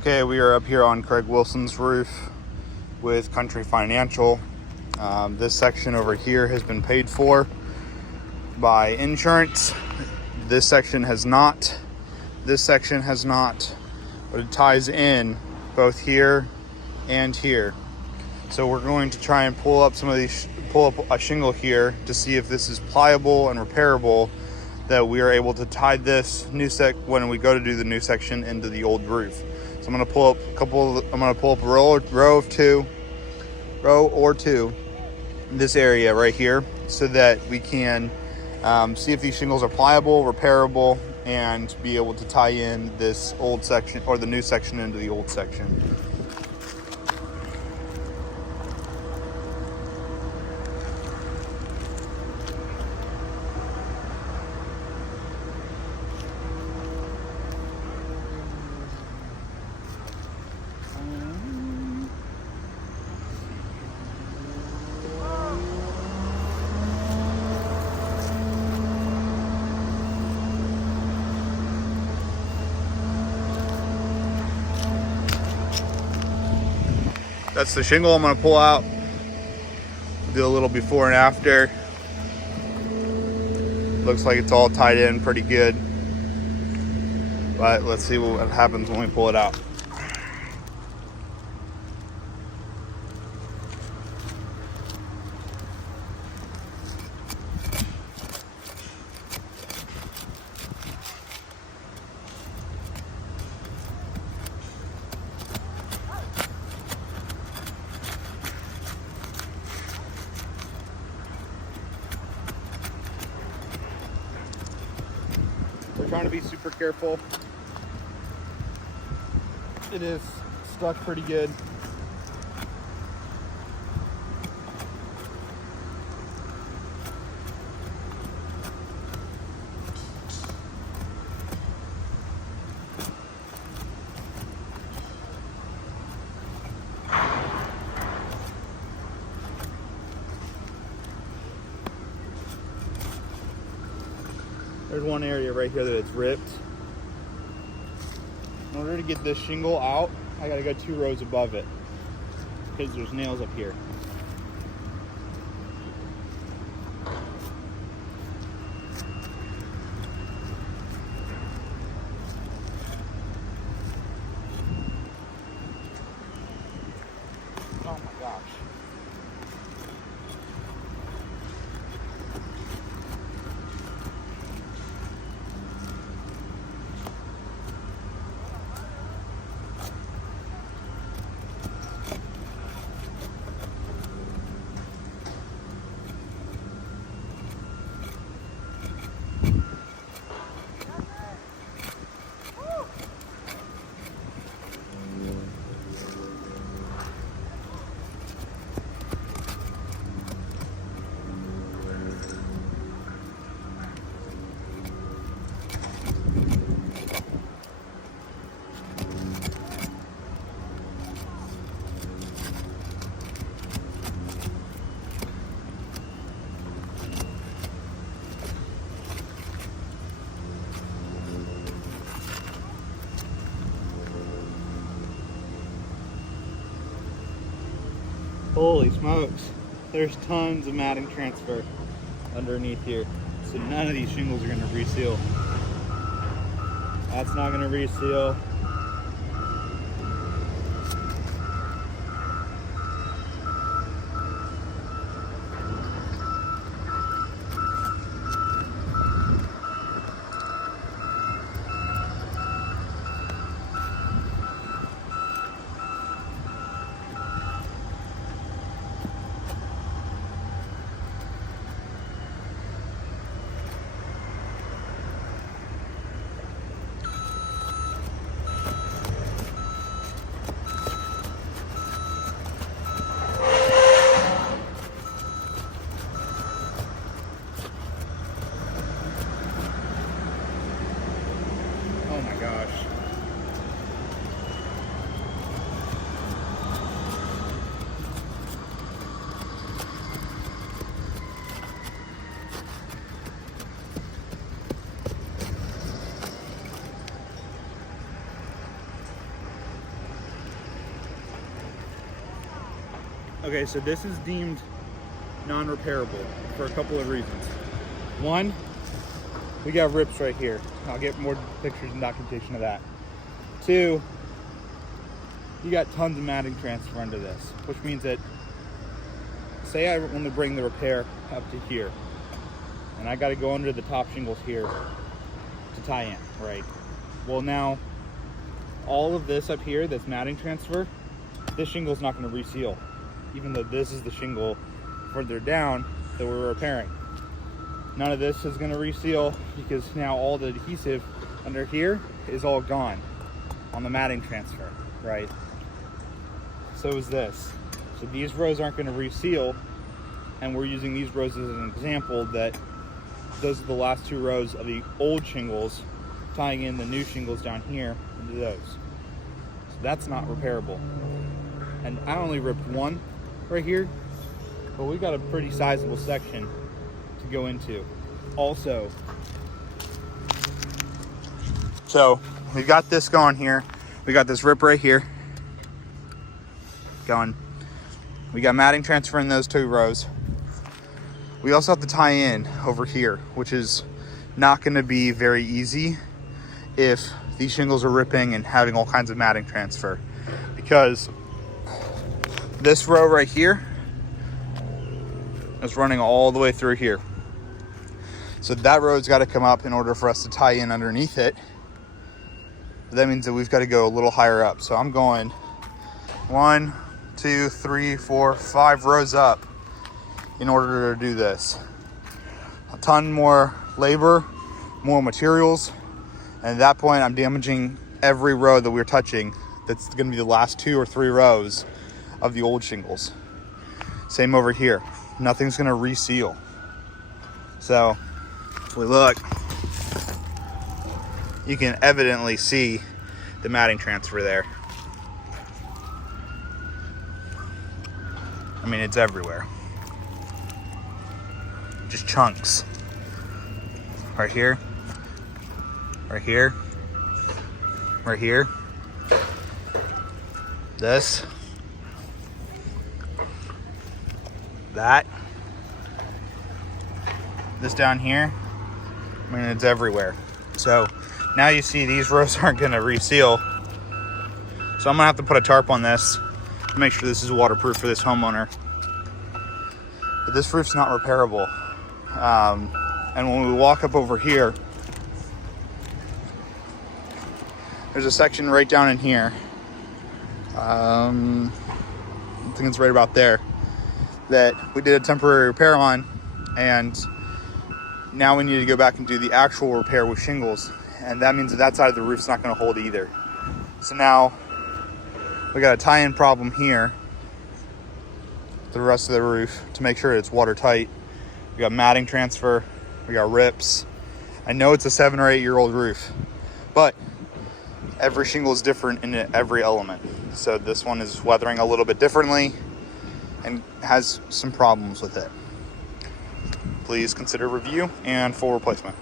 Okay, we are up here on Craig Wilson's roof with Country Financial. This section over here has been paid for by insurance. This section has not. This section has not, but it ties in both here and here. So we're going to try and pull up a shingle here to see if this is pliable and repairable, that we are able to tie this when we go to do the new section into the old roof. So I'm going to pull up a row or two in this area right here, so that we can see if these shingles are pliable, repairable, and be able to tie in this old section or the new section into the old section. That's the shingle I'm going to pull out. Do a little before and after. Looks like it's all tied in pretty good. But let's see what happens when we pull it out. We're trying to be super careful. It is stuck pretty good. There's one area right here that it's ripped. In order to get this shingle out, I gotta go 2 rows above it because there's nails up here. Oh my gosh. Holy smokes, there's tons of matting transfer underneath here. So none of these shingles are going to reseal. That's not going to reseal. Okay, so this is deemed non-repairable for a couple of reasons. One, we got rips right here. I'll get more pictures and documentation of that. Two, you got tons of matting transfer under this, which means that, say I want to bring the repair up to here, and I got to go under the top shingles here to tie in, right? Well, now, all of this up here, that's matting transfer, this shingle's not going to reseal, even though this is the shingle further down that we're repairing. None of this is going to reseal because now all the adhesive under here is all gone on the matting transfer, right? So is this. So these rows aren't going to reseal, and we're using these rows as an example that those are the last two rows of the old shingles, tying in the new shingles down here into those. So that's not repairable. And I only ripped one right here, but we got a pretty sizable section to go into. Also, so we got this going here. We got this rip right here going. We got matting transfer in those two rows. We also have to tie in over here, which is not going to be very easy if these shingles are ripping and having all kinds of matting transfer, because this row right here is running all the way through here. So that road's got to come up in order for us to tie in underneath it. But that means that we've got to go a little higher up. So I'm going 1, 2, 3, 4, 5 rows up in order to do this. A ton more labor, more materials, and at that point I'm damaging every row that we're touching. That's going to be the last 2 or 3 rows of the old shingles. Same over here. Nothing's going to reseal. So if we look, you can evidently see the matting transfer there. I mean, it's everywhere. Just chunks. Right here, right here, right here. This, that, this down here. I mean, it's everywhere. So now you see these rows aren't going to reseal. So I'm going to have to put a tarp on this to make sure this is waterproof for this homeowner. But this roof's not repairable. And when we walk up over here, there's a section right down in here. I think it's right about there, that we did a temporary repair on, and now we need to go back and do the actual repair with shingles, and that means that side of the roof's not going to hold either. So now we got a tie-in problem here, the rest of the roof, to make sure it's watertight. We got matting transfer, we got rips. I know it's a 7 or 8 year old roof, but every shingle is different in every element. So this one is weathering a little bit differently and has some problems with it. Please consider review and full replacement.